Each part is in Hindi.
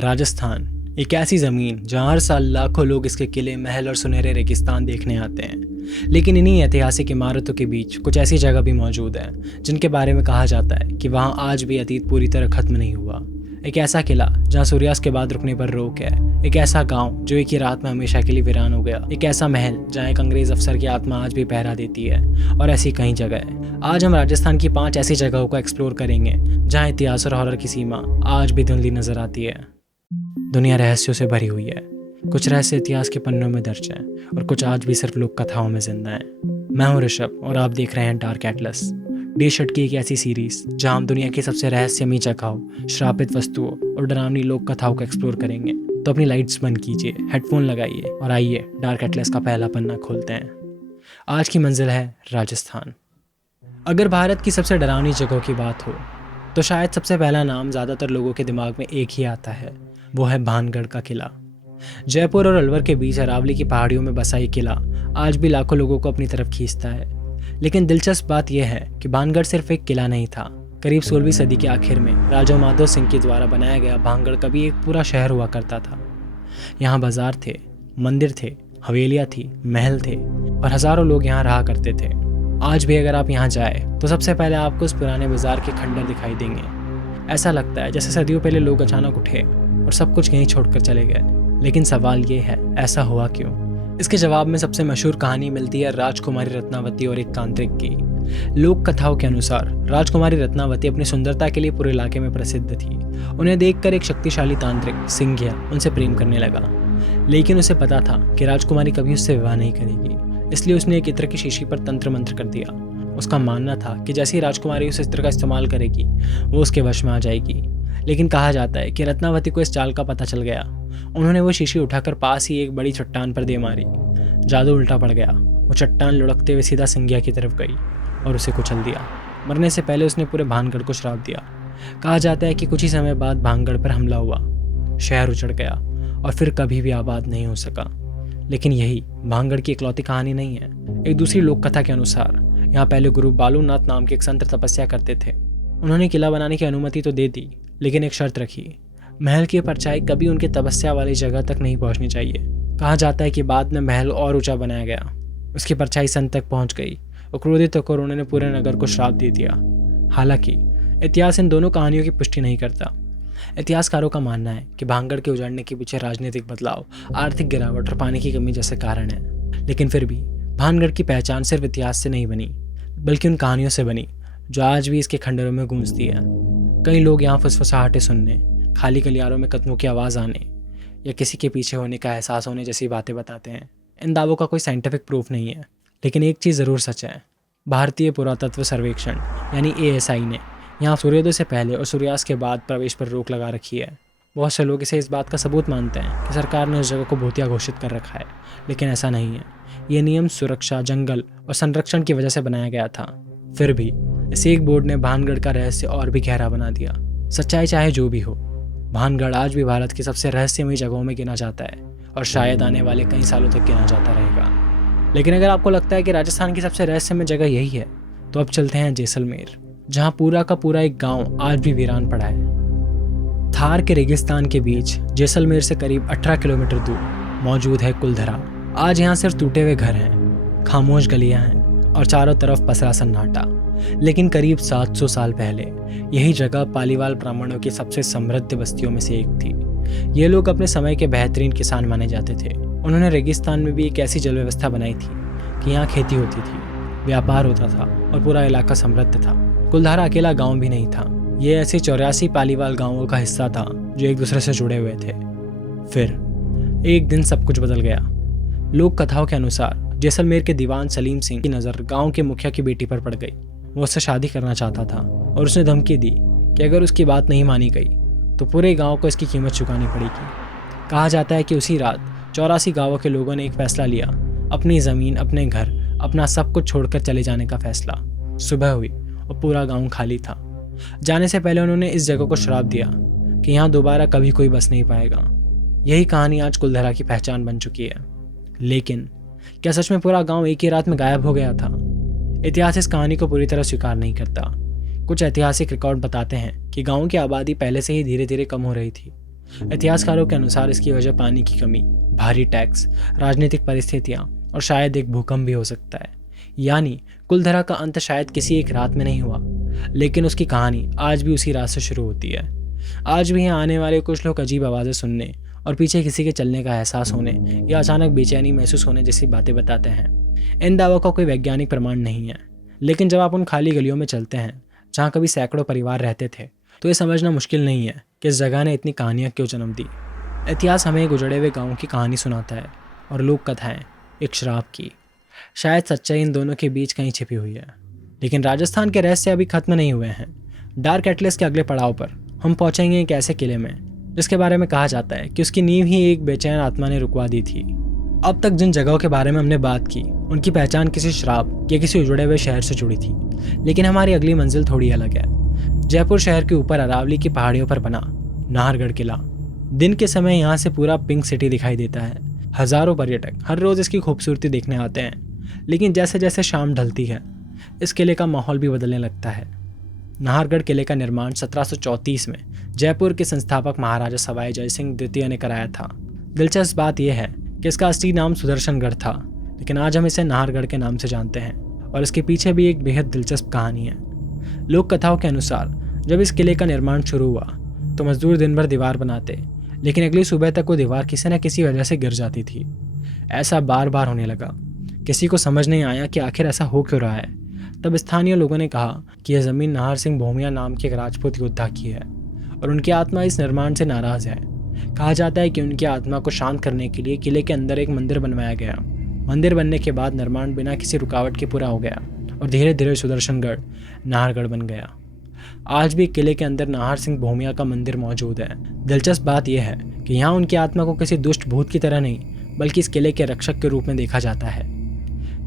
राजस्थान एक ऐसी ज़मीन जहाँ हर साल लाखों लोग इसके किले, महल और सुनहरे रेगिस्तान देखने आते हैं। लेकिन इन्हीं ऐतिहासिक इमारतों के बीच कुछ ऐसी जगह भी मौजूद है जिनके बारे में कहा जाता है कि वहाँ आज भी अतीत पूरी तरह खत्म नहीं हुआ। एक ऐसा किला जहाँ सूर्यास्त के बाद रुकने पर रोक है, एक ऐसा गांव जो एक ही रात में हमेशा के लिए वीरान हो गया, एक ऐसा महल जहाँ एक अंग्रेज अफसर की आत्मा आज भी पहरा देती है, और ऐसी कई जगह है। आज हम राजस्थान की 5 ऐसी जगहों को एक्सप्लोर करेंगे जहाँ इतिहास और हॉरर की सीमा आज भी धुंधली नजर आती है। दुनिया रहस्यों से भरी हुई है। कुछ रहस्य इतिहास के पन्नों में दर्ज हैं और कुछ आज भी सिर्फ लोक कथाओं में जिंदा हैं। मैं हूं ऋषभ और आप देख रहे हैं डार्क एटलस, डे-शट की एक ऐसी सीरीज जहां हम दुनिया की सबसे रहस्यमयी जगहों, श्रापित वस्तुओं और डरावनी लोक कथाओं को एक्सप्लोर करेंगे। तो अपनी लाइट्स बंद कीजिए, हेडफोन लगाइए और आइए डार्क एटलस का पहला पन्ना खोलते हैं। आज की मंजिल है राजस्थान। अगर भारत की सबसे डरावनी जगहों की बात हो तो शायद सबसे पहला नाम ज़्यादातर लोगों के दिमाग में एक ही आता है, वो है भानगढ़ का किला। जयपुर और अलवर के बीच अरावली की पहाड़ियों में बसा ये किला आज भी लाखों लोगों को अपनी तरफ खींचता है। लेकिन दिलचस्प बात यह है कि भानगढ़ सिर्फ एक किला नहीं था। करीब 16वीं सदी के आखिर में राजा माधव सिंह के द्वारा बनाया गया भानगढ़ कभी एक पूरा शहर हुआ करता था। यहाँ बाजार थे, मंदिर थे, हवेलियाँ थी, महल थे और हजारों लोग यहाँ रहा करते थे। आज भी अगर आप यहाँ जाए तो सबसे पहले आपको उस पुराने बाजार के खंडर दिखाई देंगे। ऐसा लगता है जैसे सदियों पहले लोग अचानक उठे और सब कुछ यहीं छोड़कर चले गए। लेकिन सवाल ये है, ऐसा हुआ क्यों? इसके जवाब में सबसे मशहूर कहानी मिलती है राजकुमारी रत्नावती और एक तांत्रिक की। लोक कथाओं के अनुसार राजकुमारी रत्नावती अपनी सुंदरता के लिए पूरे इलाके में प्रसिद्ध थी। उन्हें देखकर एक शक्तिशाली तांत्रिक सिंघिया उनसे प्रेम करने लगा, लेकिन उसे पता था कि राजकुमारी कभी उससे विवाह नहीं करेगी। इसलिए उसने एक इत्र की शीशी पर तंत्र मंत्र कर दिया। उसका मानना था कि जैसे ही राजकुमारी उस इत्र का इस्तेमाल करेगी वो उसके वश में आ जाएगी। लेकिन कहा जाता है कि रत्नावती को इस चाल का पता चल गया। उन्होंने वो शीशी उठाकर पास ही एक बड़ी चट्टान पर दे मारी। जादू उल्टा पड़ गया। वो चट्टान लुढ़कते हुए सीधा सिंघिया की तरफ गई और उसे कुचल दिया। मरने से पहले उसने पूरे भानगढ़ को श्राप दिया। कहा जाता है कि कुछ ही समय बाद भानगढ़ पर हमला हुआ, शहर उजड़ गया और फिर कभी भी आबाद नहीं हो सका। लेकिन यही भानगढ़ की इकलौती कहानी नहीं है। एक दूसरी लोक कथा के अनुसार यहाँ पहले गुरु बालूनाथ नाम के एक संत तपस्या करते थे। उन्होंने किला बनाने की अनुमति तो दे दी, लेकिन एक शर्त रखी, महल की परछाई कभी उनके तपस्या वाली जगह तक नहीं पहुंचनी चाहिए। कहा जाता है कि बाद में महल और ऊंचा बनाया गया, उसकी परछाई संत तक पहुंच गई और क्रोधित होकर उन्होंने पूरे नगर को श्राप दे दिया। हालांकि इतिहास इन दोनों कहानियों की पुष्टि नहीं करता। इतिहासकारों का मानना है कि भानगढ़ के उजाड़ने के पीछे राजनीतिक बदलाव, आर्थिक गिरावट और पानी की कमी जैसे कारण है। लेकिन फिर भी भानगढ़ की पहचान सिर्फ इतिहास से नहीं बनी, बल्कि उन कहानियों से बनी जो आज भी इसके खंडरों में गूंजती है। कई लोग यहाँ फुसफुसाहटें सुनने, खाली गलियारों में कदमों की आवाज़ आने या किसी के पीछे होने का एहसास होने जैसी बातें बताते हैं। इन दावों का कोई साइंटिफिक प्रूफ नहीं है, लेकिन एक चीज़ ज़रूर सच है। भारतीय पुरातत्व सर्वेक्षण यानी ASI ने यहाँ सूर्योदय से पहले और सूर्यास्त के बाद प्रवेश पर रोक लगा रखी है। बहुत से लोग इसे इस बात का सबूत मानते हैं कि सरकार ने उस जगह को भूतिया घोषित कर रखा है, लेकिन ऐसा नहीं है। ये नियम सुरक्षा, जंगल और संरक्षण की वजह से बनाया गया था। फिर भी इस एक बोर्ड ने भानगढ़ का रहस्य और भी गहरा बना दिया। सच्चाई चाहे जो भी हो, भानगढ़ आज भी भारत की सबसे रहस्यमयी जगहों में गिना जाता है और शायद आने वाले कई सालों तक गिना जाता रहेगा। लेकिन अगर आपको लगता है कि राजस्थान की सबसे रहस्यमय जगह यही है, तो अब चलते हैं जैसलमेर, जहाँ पूरा का पूरा एक गांव आज भी वीरान पड़ा है। थार के रेगिस्तान के बीच जैसलमेर से करीब 18 किलोमीटर दूर मौजूद है कुलधरा। आज यहाँ सिर्फ टूटे हुए घर हैं, खामोश गलियाँ हैं और चारों तरफ पसरा सन्नाटा। लेकिन करीब 700 साल पहले यही जगह पालीवाल ब्राह्मणों की सबसे समृद्ध बस्तियों में से एक थी। ये लोग अपने समय के बेहतरीन किसान माने जाते थे। उन्होंने रेगिस्तान में भी एक ऐसी जल व्यवस्था बनाई थी कि यहाँ खेती होती थी, व्यापार होता था और पूरा इलाका समृद्ध था। कुलधारा अकेला गांव भी नहीं था, ये ऐसे 84 पालीवाल गांवों का हिस्सा था जो एक दूसरे से जुड़े हुए थे। फिर एक दिन सब कुछ बदल गया। लोक कथाओं के अनुसार जैसलमेर के दीवान सलीम सिंह की नज़र गांव के मुखिया की बेटी पर पड़ गई। वो उससे शादी करना चाहता था और उसने धमकी दी कि अगर उसकी बात नहीं मानी गई तो पूरे गांव को इसकी कीमत चुकानी पड़ेगी। कहा जाता है कि उसी रात 84 गांवों के लोगों ने एक फैसला लिया, अपनी ज़मीन, अपने घर, अपना सब कुछ छोड़कर चले जाने का फैसला। सुबह हुई और पूरा गांव खाली था। जाने से पहले उन्होंने इस जगह को श्राप दिया कि यहाँ दोबारा कभी कोई बस नहीं पाएगा। यही कहानी आज कुलधरा की पहचान बन चुकी है। लेकिन क्या सच में पूरा गांव एक ही रात में गायब हो गया था? इतिहास इस कहानी को पूरी तरह स्वीकार नहीं करता। कुछ ऐतिहासिक रिकॉर्ड बताते हैं कि गांव की आबादी पहले से ही धीरे धीरे कम हो रही थी। इतिहासकारों के अनुसार इसकी वजह पानी की कमी, भारी टैक्स, राजनीतिक परिस्थितियां और शायद एक भूकंप भी हो सकता है। यानी कुलधरा का अंत शायद किसी एक रात में नहीं हुआ, लेकिन उसकी कहानी आज भी उसी रात से शुरू होती है। आज भी यहाँ आने वाले कुछ लोग अजीब आवाज़ें सुनने और पीछे किसी के चलने का एहसास होने या अचानक बेचैनी महसूस होने जैसी बातें बताते हैं। इन दावों का कोई वैज्ञानिक प्रमाण नहीं है, लेकिन जब आप उन खाली गलियों में चलते हैं जहाँ कभी सैकड़ों परिवार रहते थे, तो ये समझना मुश्किल नहीं है कि इस जगह ने इतनी कहानियाँ क्यों जन्म दी। इतिहास हमें एक उजड़े हुए गाँव की कहानी सुनाता है और लोक कथाएँ एक शराब की। शायद सच्चाई इन दोनों के बीच कहीं छिपी हुई है, लेकिन राजस्थान के रहस्य अभी खत्म नहीं हुए हैं। डार्क एटलस के अगले पड़ाव पर हम पहुंचेंगे एक ऐसे किले में जिसके बारे में कहा जाता है कि उसकी नींव ही एक बेचैन आत्मा ने रुकवा दी थी। अब तक जिन जगहों के बारे में हमने बात की, उनकी पहचान किसी शराब या किसी उजड़े हुए शहर से जुड़ी थी, लेकिन हमारी अगली मंजिल थोड़ी अलग है। जयपुर शहर के ऊपर अरावली की पहाड़ियों पर बना नाहरगढ़ किला। दिन के समय यहाँ से पूरा पिंक सिटी दिखाई देता है। हजारों पर्यटक हर रोज इसकी खूबसूरती देखने आते हैं, लेकिन जैसे जैसे शाम ढलती है, इस किले का माहौल भी बदलने लगता है। नाहरगढ़ किले का निर्माण 1734 में जयपुर के संस्थापक महाराजा सवाई जय सिंह द्वितीय ने कराया था। दिलचस्प बात यह है कि इसका असली नाम सुदर्शनगढ़ था, लेकिन आज हम इसे नाहरगढ़ के नाम से जानते हैं और इसके पीछे भी एक बेहद दिलचस्प कहानी है। लोक कथाओं के अनुसार जब इस किले का निर्माण शुरू हुआ तो मजदूर दिन भर दीवार बनाते, लेकिन अगली सुबह तक वो दीवार किसी न किसी वजह से गिर जाती थी। ऐसा बार बार होने लगा। किसी को समझ नहीं आया कि आखिर ऐसा हो क्यों रहा है। तब स्थानीय लोगों ने कहा कि यह ज़मीन नाहर सिंह भोमिया नाम के एक राजपूत योद्धा की है और उनकी आत्मा इस निर्माण से नाराज़ है। कहा जाता है कि उनकी आत्मा को शांत करने के लिए किले के अंदर एक मंदिर बनवाया गया। मंदिर बनने के बाद निर्माण बिना किसी रुकावट के पूरा हो गया और धीरे धीरे सुदर्शनगढ़ नाहरगढ़ बन गया। आज भी किले के अंदर नाहर सिंह भोमिया का मंदिर मौजूद है। दिलचस्प बात यह है कि यहाँ उनकी आत्मा को किसी दुष्ट भूत की तरह नहीं, बल्कि इस किले के रक्षक के रूप में देखा जाता है।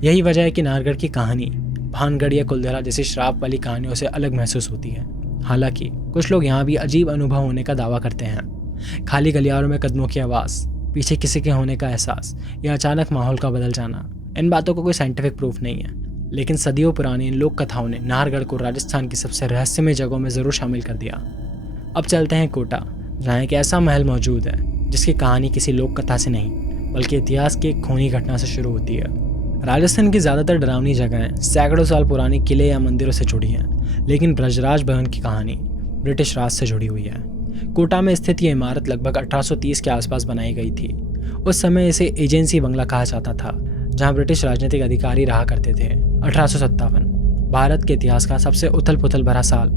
यही वजह है कि नाहरगढ़ की कहानी भानगढ़ या कुलधरा जैसी श्राप वाली कहानियों से अलग महसूस होती है। हालांकि कुछ लोग यहाँ भी अजीब अनुभव होने का दावा करते हैं। खाली गलियारों में कदमों की आवाज़, पीछे किसी के होने का एहसास या अचानक माहौल का बदल जाना, इन बातों को कोई साइंटिफिक प्रूफ नहीं है, लेकिन सदियों पुरानी इन लोक कथाओं ने नाहरगढ़ को राजस्थान की सबसे रहस्यमय जगहों में ज़रूर शामिल कर दिया। अब चलते हैं कोटा, जहाँ एक ऐसा महल मौजूद है जिसकी कहानी किसी लोक कथा से नहीं, बल्कि इतिहास की एक खूनी घटना से शुरू होती है। राजस्थान की ज़्यादातर डरावनी जगहें सैकड़ों साल पुरानी किले या मंदिरों से जुड़ी हैं, लेकिन ब्रजराज भवन की कहानी ब्रिटिश राज से जुड़ी हुई है। कोटा में स्थित ये इमारत लगभग 1830 के आसपास बनाई गई थी। उस समय इसे एजेंसी बंगला कहा जाता था, जहां ब्रिटिश राजनीतिक अधिकारी रहा करते थे। 1857 भारत के इतिहास का सबसे उथल पुथल भरा साल।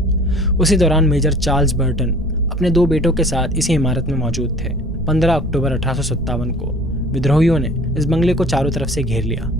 उसी दौरान मेजर चार्ल्स बर्टन अपने 2 बेटों के साथ इसी इमारत में मौजूद थे। 15 अक्टूबर 1857 को विद्रोहियों ने इस बंगले को चारों तरफ से घेर लिया।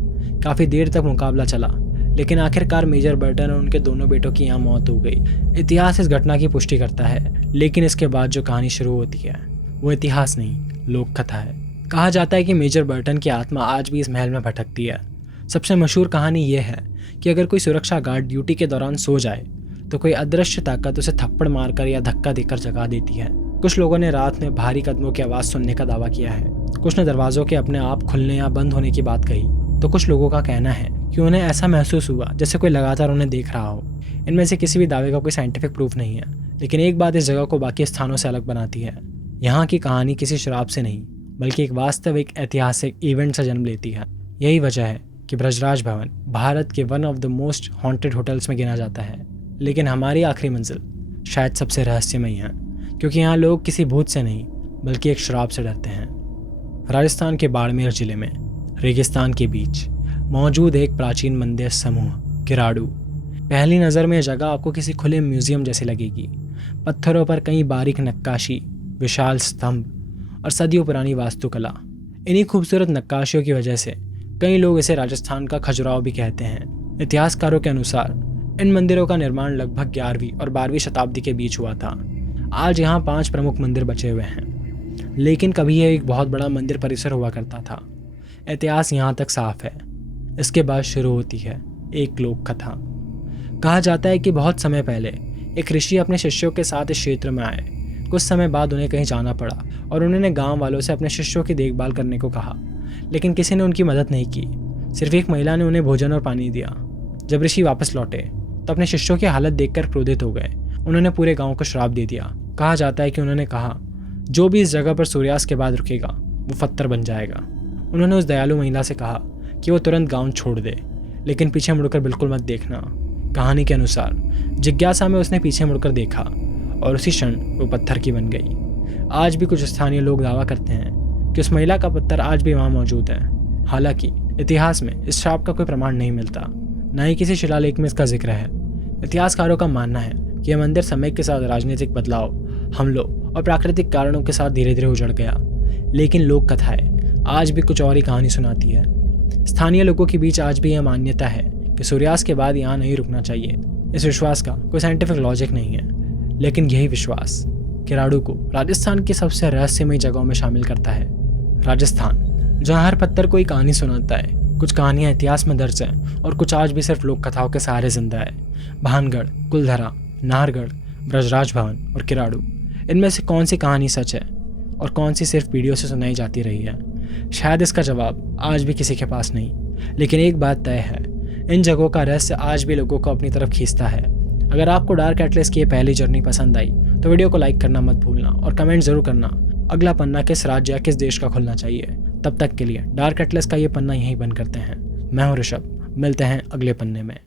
काफ़ी देर तक मुकाबला चला, लेकिन आखिरकार मेजर बर्टन और उनके दोनों बेटों की यहाँ मौत हो गई। इतिहास इस घटना की पुष्टि करता है, लेकिन इसके बाद जो कहानी शुरू होती है वो इतिहास नहीं, लोक कथा है। कहा जाता है कि मेजर बर्टन की आत्मा आज भी इस महल में भटकती है। सबसे मशहूर कहानी यह है कि अगर कोई सुरक्षा गार्ड ड्यूटी के दौरान सो जाए तो कोई अदृश्य ताकत उसे थप्पड़ मारकर या धक्का देकर जगा देती है। कुछ लोगों ने रात में भारी कदमों की आवाज़ सुनने का दावा किया है। कुछ ने दरवाजों के अपने आप खुलने या बंद होने की बात कही, तो कुछ लोगों का कहना है कि उन्हें ऐसा महसूस हुआ जैसे कोई लगातार उन्हें देख रहा हो। इनमें से किसी भी दावे का कोई साइंटिफिक प्रूफ नहीं है, लेकिन एक बात इस जगह को बाकी स्थानों से अलग बनाती है। यहाँ की कहानी किसी शराब से नहीं, बल्कि एक वास्तविक ऐतिहासिक इवेंट से जन्म लेती है। यही वजह है कि ब्रजराज भवन भारत के one of the most haunted hotels में गिना जाता है। लेकिन हमारी आखिरी मंजिल शायद सबसे रहस्यमयी है, क्योंकि यहाँ लोग किसी भूत से नहीं, बल्कि एक शराब से डरते हैं। राजस्थान के बाड़मेर जिले में रेगिस्तान के बीच मौजूद एक प्राचीन मंदिर समूह किराड़ू। पहली नज़र में यह जगह आपको किसी खुले म्यूजियम जैसी लगेगी। पत्थरों पर कई बारीक नक्काशी, विशाल स्तंभ और सदियों पुरानी वास्तुकला। इन्हीं खूबसूरत नक्काशियों की वजह से कई लोग इसे राजस्थान का खजुराहो भी कहते हैं। इतिहासकारों के अनुसार इन मंदिरों का निर्माण लगभग 11वीं और 12वीं शताब्दी के बीच हुआ था। आज यहाँ 5 प्रमुख मंदिर बचे हुए हैं, लेकिन कभी यह एक बहुत बड़ा मंदिर परिसर हुआ करता था। इतिहास यहाँ तक साफ है। इसके बाद शुरू होती है एक लोक कथा। कहा जाता है कि बहुत समय पहले एक ऋषि अपने शिष्यों के साथ इस क्षेत्र में आए। कुछ समय बाद उन्हें कहीं जाना पड़ा और उन्होंने गांव वालों से अपने शिष्यों की देखभाल करने को कहा, लेकिन किसी ने उनकी मदद नहीं की। सिर्फ एक महिला ने उन्हें भोजन और पानी दिया। जब ऋषि वापस लौटे तो अपने शिष्यों की हालत देखकर क्रोधित हो गए। उन्होंने पूरे गांव को श्राप दे दिया। कहा जाता है कि उन्होंने कहा जो भी इस जगह पर सूर्यास्त के बाद रुकेगा वो पत्थर बन जाएगा। उन्होंने उस दयालु महिला से कहा कि वो तुरंत गाँव छोड़ दे, लेकिन पीछे मुड़कर बिल्कुल मत देखना। कहानी के अनुसार जिज्ञासा में उसने पीछे मुड़कर देखा और उसी क्षण वो पत्थर की बन गई। आज भी कुछ स्थानीय लोग दावा करते हैं कि उस महिला का पत्थर आज भी वहाँ मौजूद है। हालांकि इतिहास में इस श्राप का कोई प्रमाण नहीं मिलता, न ही किसी शिलालेख में इसका जिक्र है। इतिहासकारों का मानना है कि यह मंदिर समय के साथ राजनीतिक बदलाव, हमलों और प्राकृतिक कारणों के साथ धीरे धीरे उजड़ गया, लेकिन लोक कथाएं आज भी कुछ और ही कहानी सुनाती है। स्थानीय लोगों के बीच आज भी यह मान्यता है कि सूर्यास्त के बाद यहाँ नहीं रुकना चाहिए। इस विश्वास का कोई साइंटिफिक लॉजिक नहीं है, लेकिन यही विश्वास किराड़ू को राजस्थान की सबसे रहस्यमयी जगहों में शामिल करता है। राजस्थान, जहाँ हर पत्थर कोई कहानी सुनाता है। कुछ कहानियाँ इतिहास में दर्ज हैं और कुछ आज भी सिर्फ लोक कथाओं के सहारे जिंदा है। भानगढ़, कुलधरा, नाहरगढ़, ब्रजराज भवन और किराड़ू, इनमें से कौन सी कहानी सच है और कौन सी सिर्फ पीढ़ियों से सुनाई जाती रही है? शायद इसका जवाब आज भी किसी के पास नहीं, लेकिन एक बात तय है, इन जगहों का रहस्य आज भी लोगों को अपनी तरफ खींचता है। अगर आपको डार्क एटलस की ये पहली जर्नी पसंद आई तो वीडियो को लाइक करना मत भूलना और कमेंट जरूर करना अगला पन्ना किस राज्य या किस देश का खुलना चाहिए। तब तक के लिए डार्क एटलस का ये पन्ना यहीं बंद करते हैं। मैं हूं ऋषभ, मिलते हैं अगले पन्ने में।